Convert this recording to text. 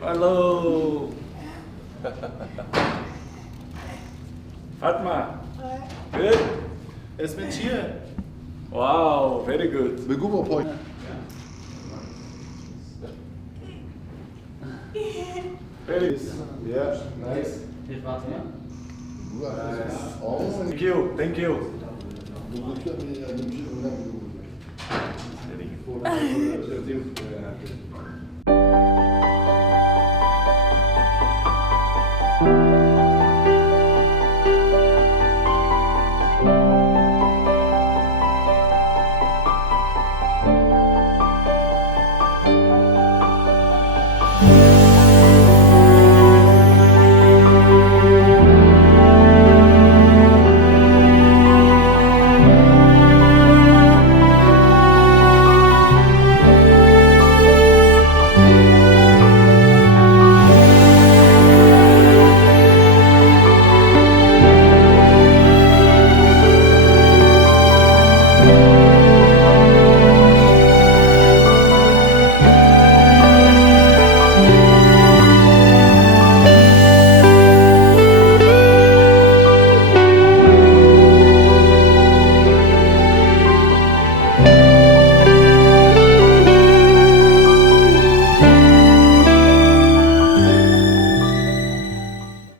Hello. Fatma. Good. Esmet here. Wow, very good. We go for point. Very. Yeah, nice. Dit wat hè? Oh, Thank you. Thank you. bu kutu bir önemli. Very good.